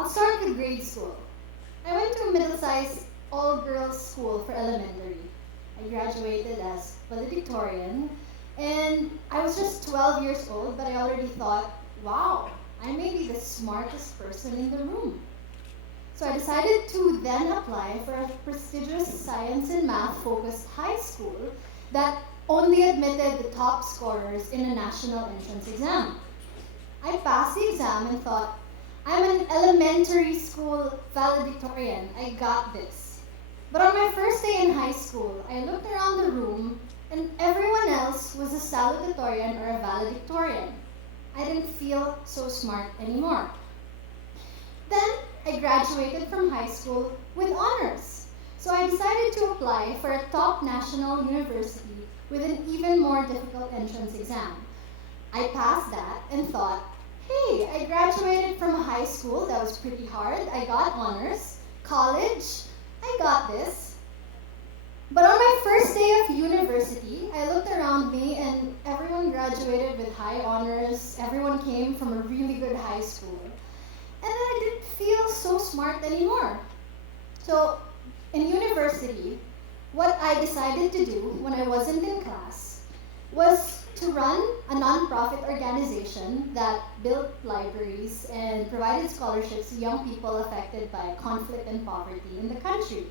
I'll start with grade school. I went to a middle-sized all-girls school for elementary. I graduated as valedictorian, and I was just 12 years old, but I already thought, wow, I may be the smartest person in the room. So I decided to then apply for a prestigious science and math-focused high school that only admitted the top scorers in a national entrance exam. I passed the exam and thought, I'm an elementary school valedictorian. I got this. But on my first day in high school, I looked around the room and everyone else was a salutatorian or a valedictorian. I didn't feel so smart anymore. Then I graduated from high school with honors. So I decided to apply for a top national university with an even more difficult entrance exam. I passed that and thought, hey, I graduated from a high school that was pretty hard. I got honors. College, I got this. But on my first day of university, I looked around me and everyone graduated with high honors. Everyone came from a really good high school. And I didn't feel so smart anymore. So in university, what I decided to do when I wasn't in class was to run a nonprofit organization that built libraries and provided scholarships to young people affected by conflict and poverty in the country.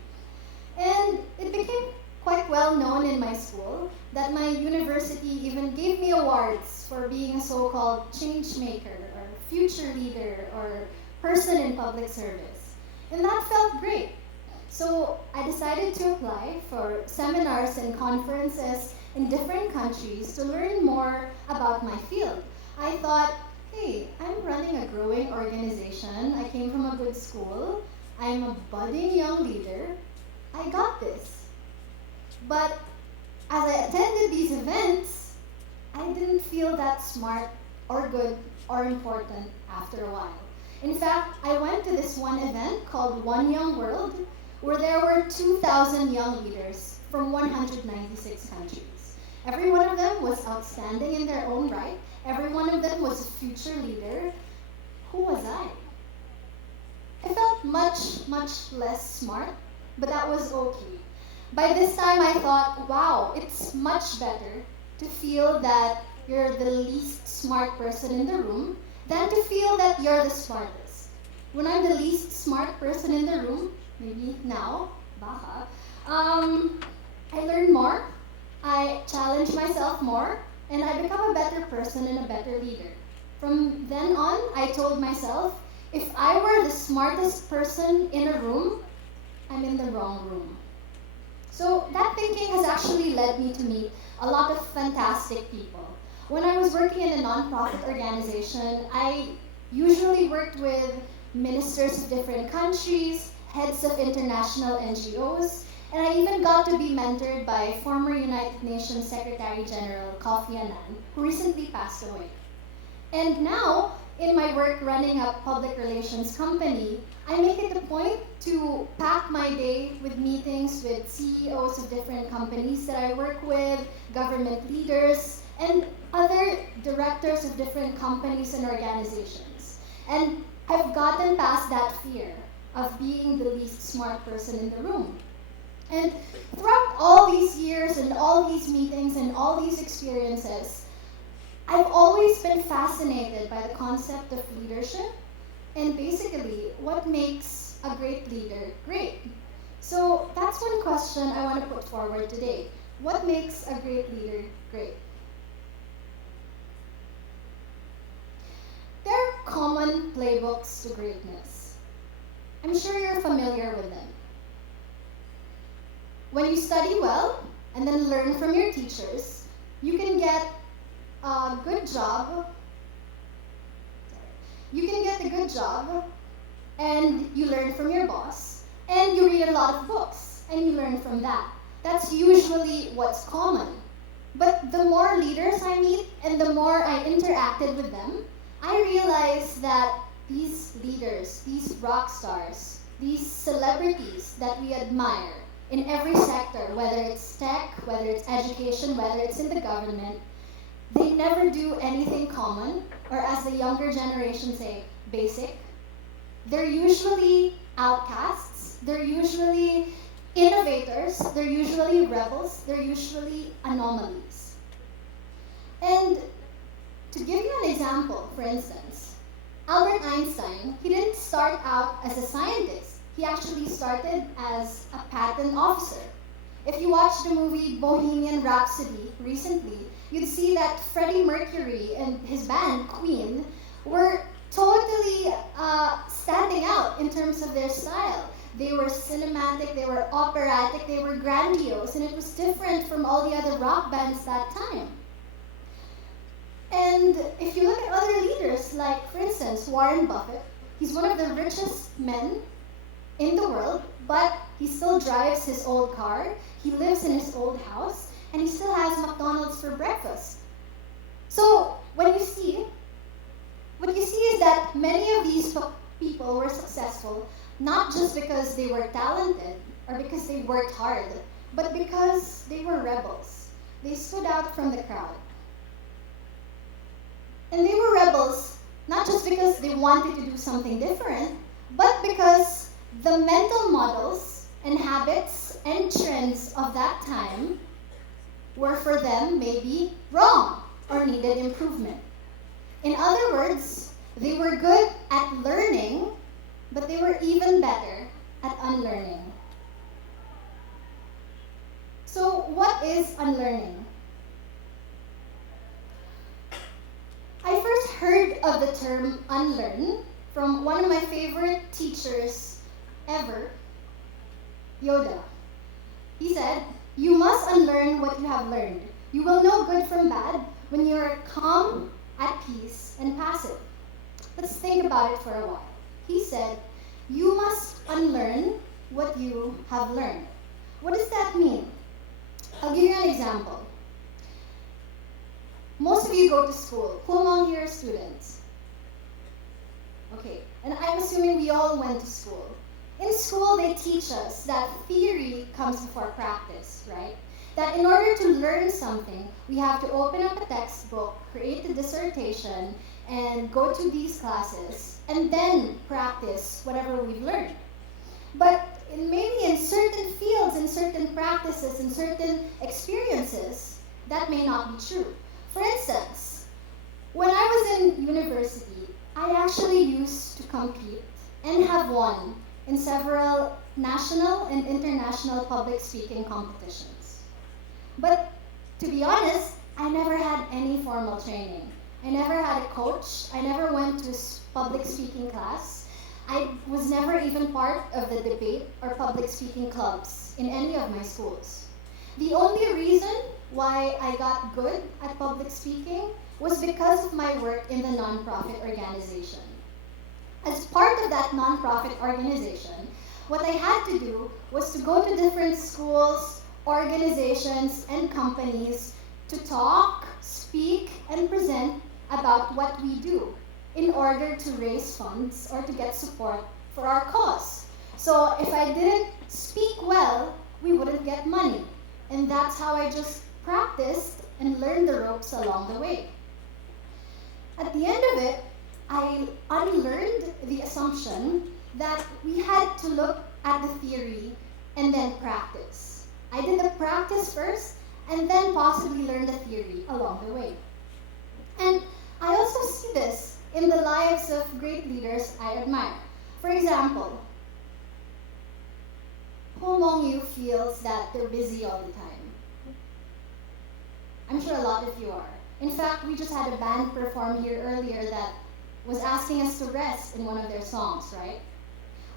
And it became quite well known in my school that my university even gave me awards for being a so-called change maker or future leader or person in public service. And that felt great. So I decided to apply for seminars and conferences in different countries to learn more about my field. I thought, hey, I'm running a growing organization. I came from a good school. I'm a budding young leader. I got this. But as I attended these events, I didn't feel that smart or good or important after a while. In fact, I went to this one event called One Young World, where there were 2,000 young leaders from 196 countries. Every one of them was outstanding in their own right. Every one of them was a future leader. Who was I? I felt much, much less smart, but that was okay. By this time, I thought, wow, it's much better to feel that you're the least smart person in the room than to feel that you're the smartest. When I'm the least smart person in the room, maybe now, baka, I learn more, I challenge myself more, and I become a better person and a better leader. From then on, I told myself, if I were the smartest person in a room, I'm in the wrong room. So that thinking has actually led me to meet a lot of fantastic people. When I was working in a nonprofit organization, I usually worked with ministers of different countries, heads of international NGOs, and I even got to be mentored by former United Nations Secretary General Kofi Annan, who recently passed away. And now, in my work running a public relations company, I make it a point to pack my day with meetings with CEOs of different companies that I work with, government leaders, and other directors of different companies and organizations. And I've gotten past that fear of being the least smart person in the room. And throughout all these years and all these meetings and all these experiences, I've always been fascinated by the concept of leadership and basically what makes a great leader great. So that's one question I want to put forward today. What makes a great leader great? There are common playbooks to greatness. I'm sure you're familiar with them. When you study well and then learn from your teachers, you can get a good job. You can get a good job and you learn from your boss and you read a lot of books and you learn from that. That's usually what's common. But the more leaders I meet and the more I interacted with them, I realized that these leaders, these rock stars, these celebrities that we admire in every sector, whether it's tech, whether it's education, whether it's in the government, they never do anything common, or as the younger generation say, basic. They're usually outcasts, they're usually innovators, they're usually rebels, they're usually anomalies. And to give you an example, for instance, Albert Einstein, he didn't start out as a scientist. He actually started as a patent officer. If you watched the movie Bohemian Rhapsody recently, you'd see that Freddie Mercury and his band, Queen, were totally standing out in terms of their style. They were cinematic, they were operatic, they were grandiose, and it was different from all the other rock bands that time. And if you look at other leaders, like, for instance, Warren Buffett, he's one of the richest men in the world, but he still drives his old car, he lives in his old house, and he still has McDonald's for breakfast. So what you see is that many of these people were successful, not just because they were talented or because they worked hard, but because they were rebels. They stood out from the crowd. And they were rebels not just because they wanted to do something different, but because the mental models and habits and trends of that time were for them maybe wrong or needed improvement. In other words, they were good at learning, but they were even better at unlearning. So what is unlearning? I first heard of the term unlearn from one of my favorite teachers ever, Yoda. He said, "You must unlearn what you have learned. You will know good from bad when you are calm, at peace, and passive." Let's think about it for a while. He said, "You must unlearn what you have learned." What does that mean? I'll give you an example. Most of you go to school. Who among here are students? Okay, and I'm assuming we all went to school. In school, they teach us that theory comes before practice, right? That in order to learn something, we have to open up a textbook, create a dissertation, and go to these classes, and then practice whatever we've learned. But maybe in certain fields, in certain practices, in certain experiences, that may not be true. For instance, when I was in university, I actually used to compete and have won in several national and international public speaking competitions. But to be honest, I never had any formal training. I never had a coach. I never went to public speaking class. I was never even part of the debate or public speaking clubs in any of my schools. The only reason why I got good at public speaking was because of my work in the nonprofit organization. As part of that nonprofit organization, what I had to do was to go to different schools, organizations, and companies to talk, speak, and present about what we do in order to raise funds or to get support for our cause. So if I didn't speak well, we wouldn't get money. And that's how I just practiced and learned the ropes along the way. At the end of it, I unlearned the assumption that we had to look at the theory and then practice. I did the practice first and then possibly learn the theory along the way. And I also see this in the lives of great leaders I admire. For example, who among you feels that they're busy all the time? I'm sure a lot of you are. In fact, we just had a band perform here earlier that was asking us to rest in one of their songs, right?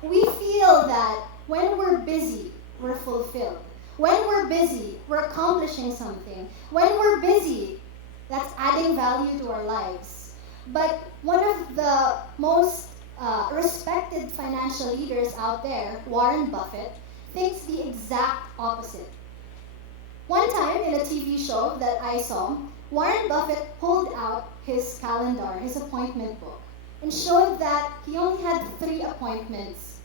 We feel that when we're busy, we're fulfilled. When we're busy, we're accomplishing something. When we're busy, that's adding value to our lives. But one of the most respected financial leaders out there, Warren Buffett, thinks the exact opposite. One time in a TV show that I saw, Warren Buffett pulled out his calendar, his appointment book, and showed that he only had 3 appointments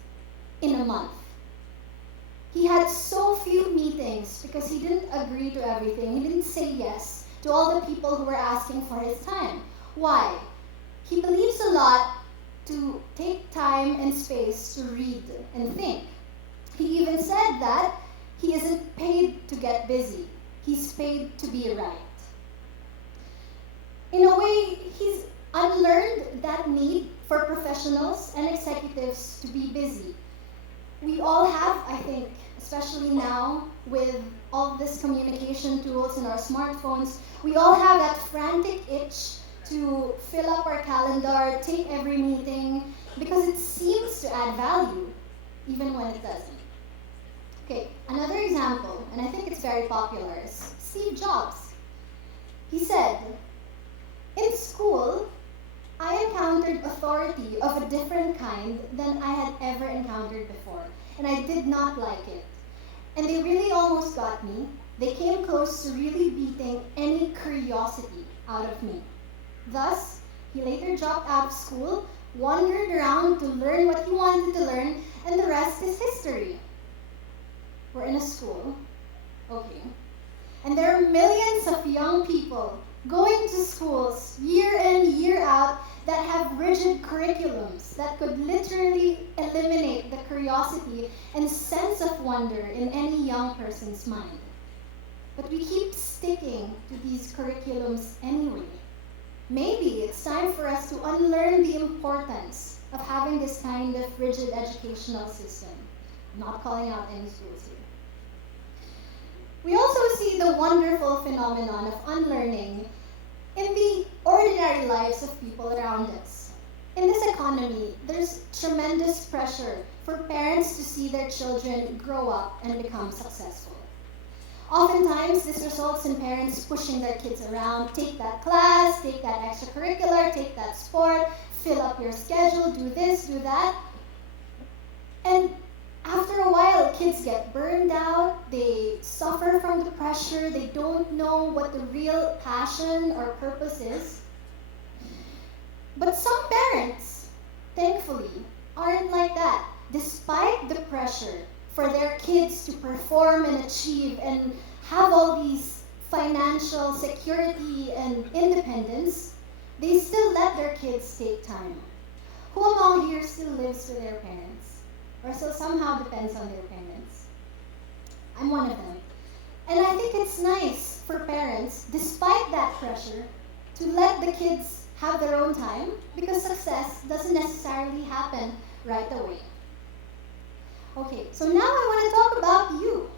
in a month. He had so few meetings because he didn't agree to everything. He didn't say yes to all the people who were asking for his time. Why? He believes a lot to take time and space to read and think. He even said that he isn't paid to get busy. He's paid to be right. In a way, he's unlearned that need for professionals and executives to be busy. We all have, I think, especially now with all this communication tools in our smartphones, we all have that frantic itch to fill up our calendar, take every meeting, because it seems to add value, even when it doesn't. Okay, another example, and I think it's very popular, is Steve Jobs. He said, "In school, I encountered authority of a different kind than I had ever encountered before, and I did not like it. And they really almost got me. They came close to really beating any curiosity out of me." Thus, he later dropped out of school, wandered around to learn what he wanted to learn, and the rest is history. We're in a school, okay, and there are millions of young people going to schools year in, year out that have rigid curriculums that could literally eliminate the curiosity and sense of wonder in any young person's mind. But we keep sticking to these curriculums anyway. Maybe it's time for us to unlearn the importance of having this kind of rigid educational system. I'm not calling out any schools here. We also see the wonderful phenomenon of unlearning in the ordinary lives of people around us. In this economy, there's tremendous pressure for parents to see their children grow up and become successful. Oftentimes, this results in parents pushing their kids around, take that class, take that extracurricular, take that sport, fill up your schedule, do this, do that. And after a while, kids get burned out, they suffer from the pressure, they don't know what the real passion or purpose is. But some parents, thankfully, aren't like that. Despite the pressure for their kids to perform and achieve and have all these financial security and independence, they still let their kids take time. Who among here still lives with their parents? Or still somehow depends on their parents? I'm one of them. And I think it's nice for parents, despite that pressure, to let the kids have their own time, because success doesn't necessarily happen right away. Okay, so now I want to talk about you.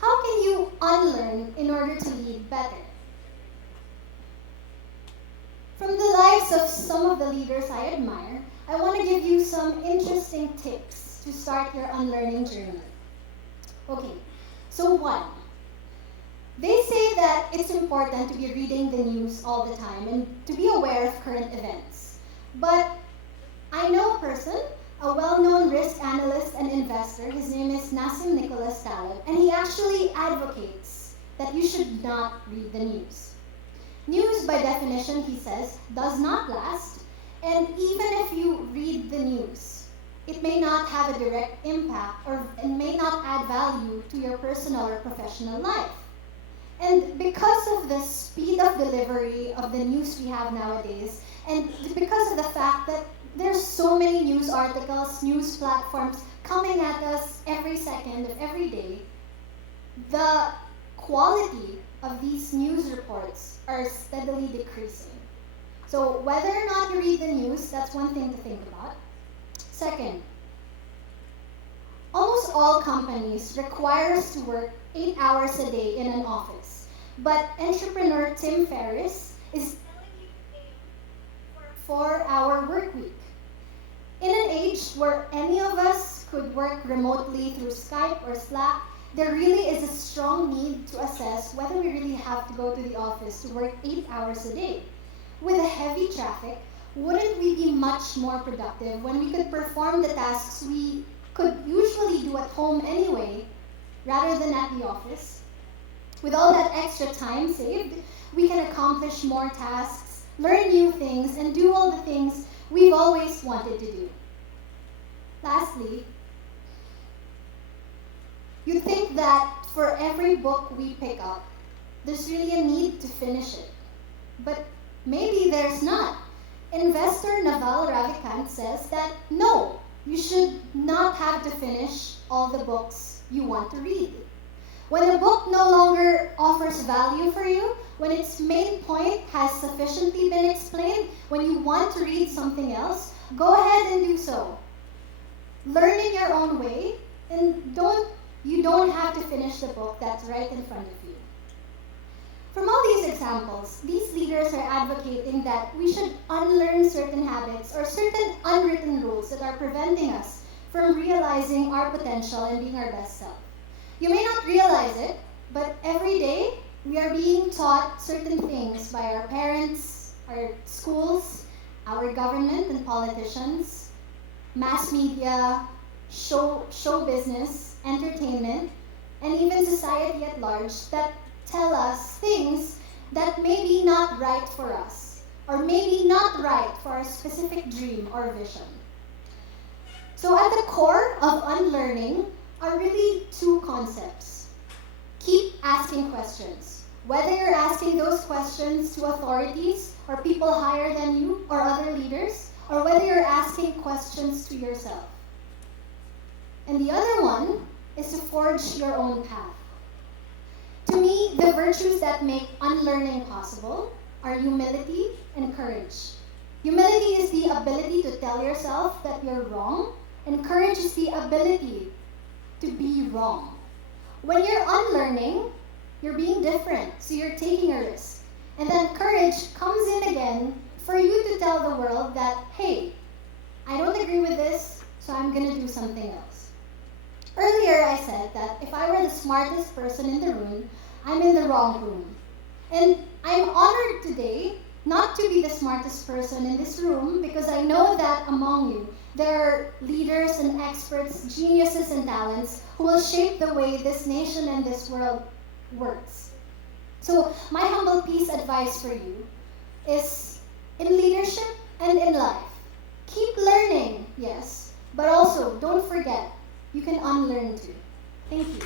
How can you unlearn in order to lead better? From the lives of some of the leaders I admire, I want to give you some interesting tips to start your unlearning journey. Okay, so 1. They say that it's important to be reading the news all the time and to be aware of current events. But I know a person, a well-known risk analyst and investor. His name is Nicholas Taleb, and he actually advocates that you should not read the news. News, by definition, he says, does not last, and even if you read the news, it may not have a direct impact or it may not add value to your personal or professional life. And because of the speed of delivery of the news we have nowadays, and because of the fact that there's so many news articles, news platforms coming at us every second of every day, the quality of these news reports are steadily decreasing. So whether or not you read the news, that's one thing to think about. Second, almost all companies require us to work 8 hours a day in an office. But entrepreneur Tim Ferriss is telling you to aim for a 4-hour work week. In an age where any of us could work remotely through Skype or Slack, there really is a strong need to assess whether we really have to go to the office to work 8 hours a day. With a heavy traffic, wouldn't we be much more productive when we could perform the tasks we could usually do at home anyway, rather than at the office? With all that extra time saved, we can accomplish more tasks, learn new things, and do all the things we've always wanted to do. Lastly, you think that for every book we pick up, there's really a need to finish it. But maybe there's not. investor Naval Ravikant says that no, you should not have to finish all the books you want to read. When a book no longer offers value for you, when its main point has sufficiently been explained, when you want to read something else, go ahead and do so. Learn in your own way, and you don't have to finish the book that's right in front of you. From all these examples, these leaders are advocating that we should unlearn certain habits or certain unwritten rules that are preventing us from realizing our potential and being our best self. You may not realize it, but every day we are being taught certain things by our parents, our schools, our government and politicians, mass media, show business, entertainment, and even society at large that tell us things that may be not right for us, or maybe not right for our specific dream or vision. So at the core of unlearning are really two concepts. Keep asking questions. Whether you're asking those questions to authorities or people higher than you or other leaders, or whether you're asking questions to yourself. And the other one is to forge your own path. To me, the virtues that make unlearning possible are humility and courage. Humility is the ability to tell yourself that you're wrong, and courage is the ability to be wrong. When you're unlearning, you're being different, so you're taking a risk. And then courage comes in again for you to tell the world that, hey, I don't agree with this, so I'm going to do something else. Earlier I said that if I were the smartest person in the room, I'm in the wrong room. And I'm honored today not to be the smartest person in this room, because I know that among you, there are leaders and experts, geniuses and talents who will shape the way this nation and this world works. So my humble piece advice for you is in leadership and in life. Keep learning, yes, but also don't forget, you can unlearn too. Thank you.